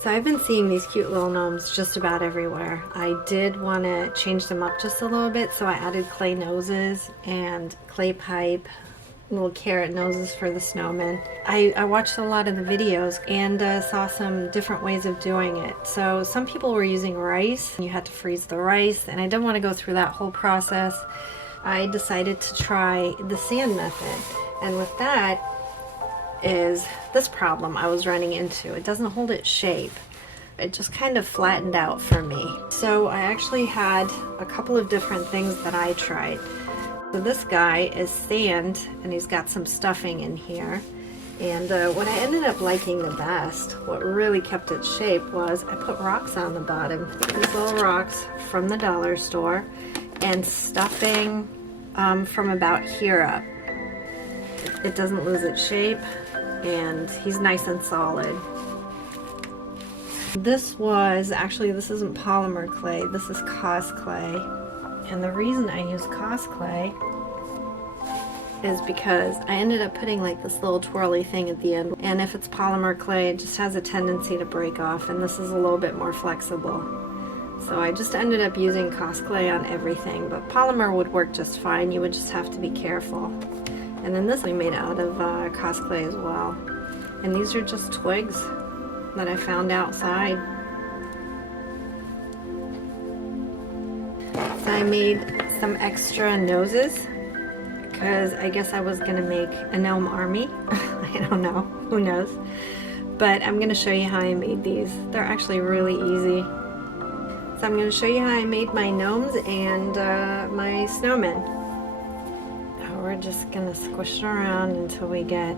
So I've been seeing these cute little gnomes just about everywhere. I did want to change them up just a little bit, so I added clay noses and clay pipe, little carrot noses for the snowmen. I watched a lot of the videos and saw some different ways of doing it. So some people were using rice, and you had to freeze the rice, and I didn't want to go through that whole process. I decided to try the sand method, and with that is this problem I was running into. It doesn't hold its shape. It just kind of flattened out for me. So I actually had a couple of different things that I tried. So this guy is sand, and he's got some stuffing in here. And what I ended up liking the best, what really kept its shape, was I put rocks on the bottom. These little rocks from the dollar store, and stuffing from about here up. It doesn't lose its shape, and he's nice and solid. This isn't polymer clay, this is Cosclay. And the reason I use Cosclay is because I ended up putting like this little twirly thing at the end, and if it's polymer clay, it just has a tendency to break off, and this is a little bit more flexible. So I just ended up using Cosclay on everything, but polymer would work just fine. You would just have to be careful. And then this I made out of Cosclay as well. And these are just twigs that I found outside. So I made some extra noses because I guess I was gonna make a gnome army. I don't know, who knows? But I'm gonna show you how I made these. They're actually really easy. So I'm gonna show you how I made my gnomes and my snowmen. We're just gonna squish it around until we get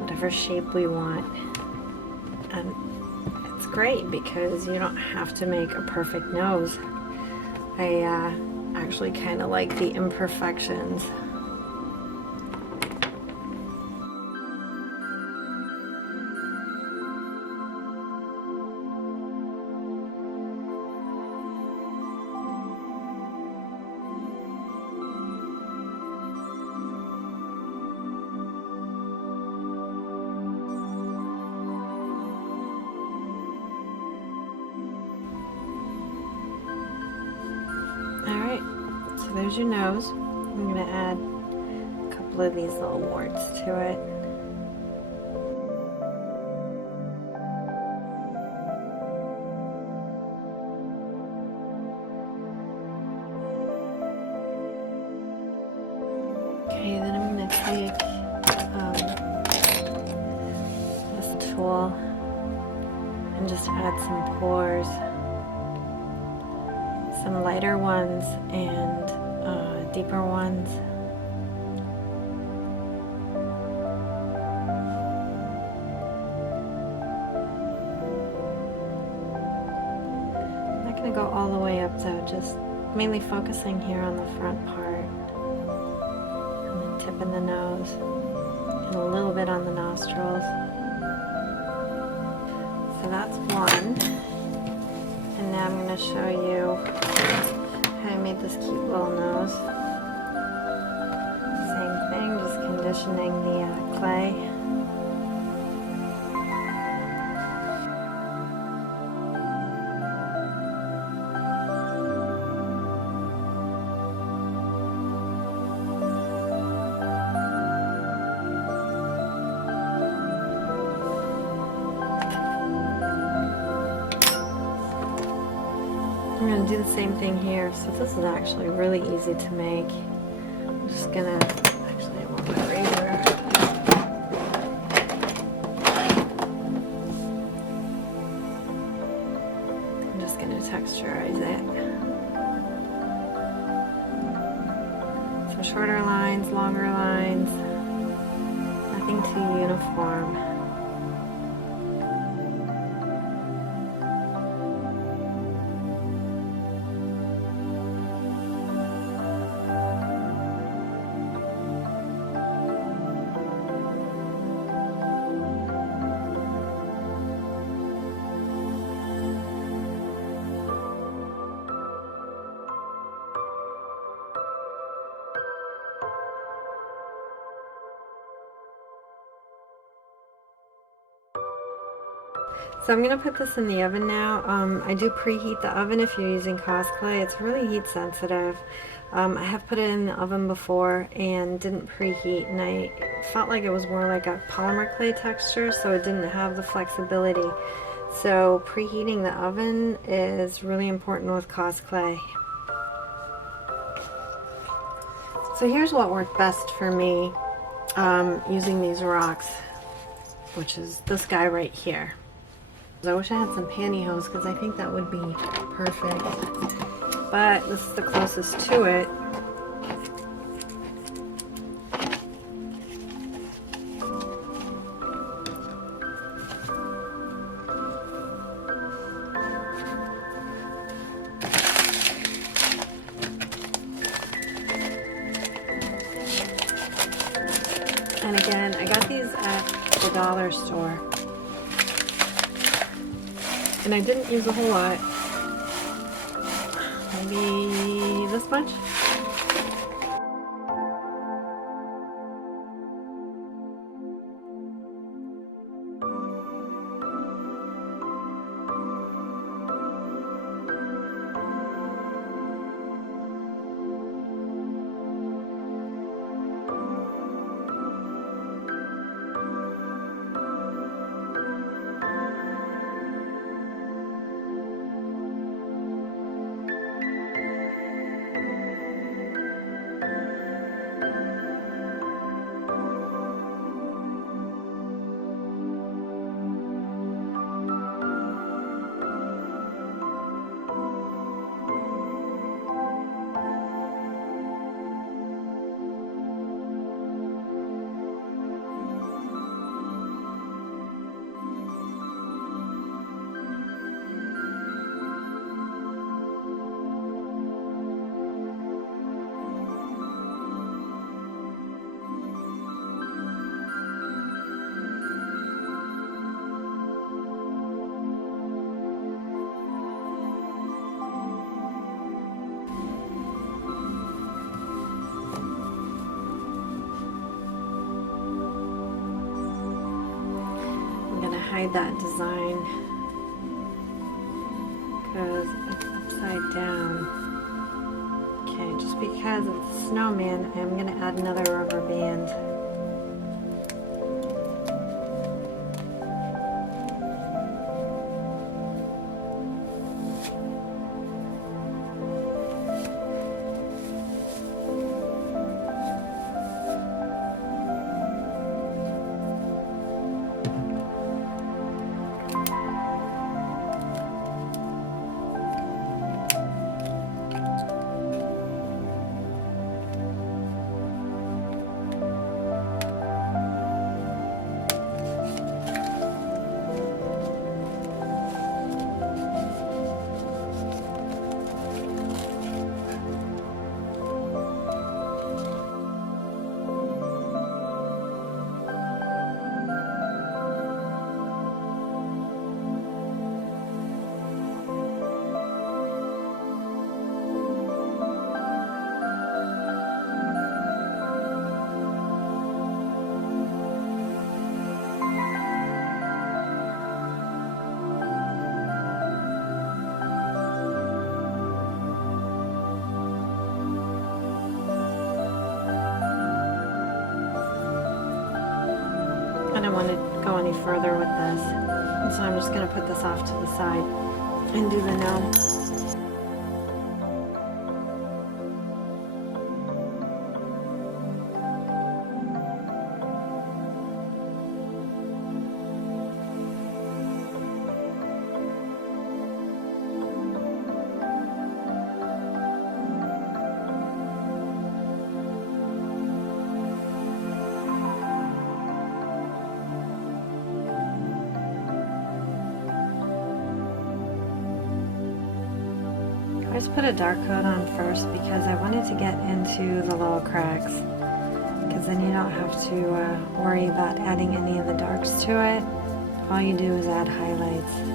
whatever shape we want. And it's great because you don't have to make a perfect nose. I actually kind of like the imperfections. Alright, so there's your nose. I'm going to add a couple of these little warts to it. Okay, then I'm going to take this tool and just add some pores. Some lighter ones and deeper ones. I'm not going to go all the way up though, just mainly focusing here on the front part. And then tip in the nose and a little bit on the nostrils. So that's one. And now I'm going to show you how I made this cute little nose. Same thing, just conditioning the clay. I'm going to do the same thing here. So this is actually really easy to make. I'm just going to, actually I want my razor. I'm just going to texturize it. Some shorter lines, longer lines, nothing too uniform. So I'm going to put this in the oven now. I do preheat the oven if you're using Cosclay. It's really heat sensitive. I have put it in the oven before and didn't preheat, and I felt like it was more like a polymer clay texture, so it didn't have the flexibility. So preheating the oven is really important with Cosclay. So here's what worked best for me using these rocks, which is this guy right here. I wish I had some pantyhose because I think that would be perfect, but this is the closest to it. And again, I got these at the dollar store. And I didn't use a whole lot. Maybe this much? Hide that design because it's upside down. Okay, just because it's a snowman, I'm going to add another rubber band. I don't want to go any further with this, and so I'm just going to put this off to the side and do the gnome. I just put a dark coat on first because I wanted to get into the little cracks, because then you don't have to worry about adding any of the darks to it. All you do is add highlights.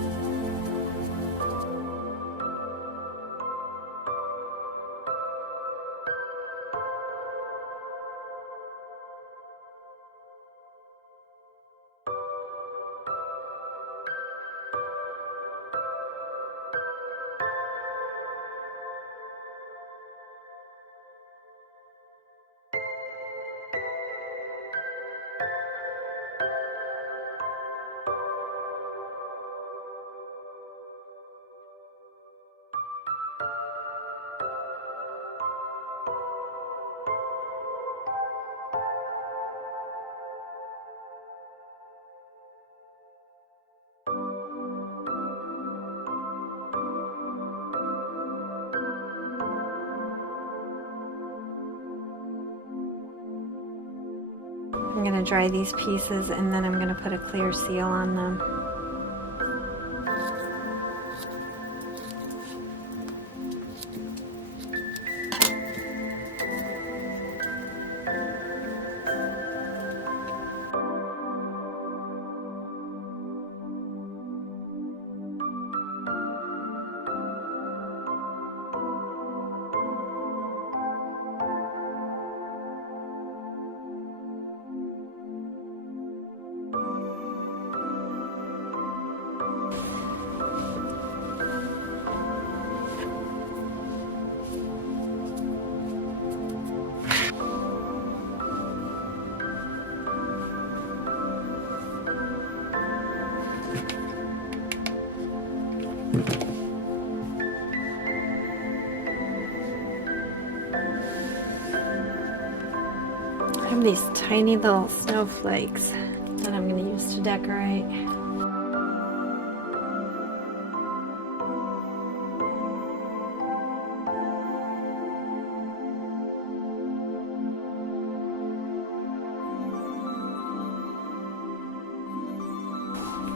I'm going to dry these pieces and then I'm going to put a clear seal on them. I have these tiny little snowflakes that I'm going to use to decorate.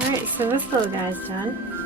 Alright, so this little guy's done.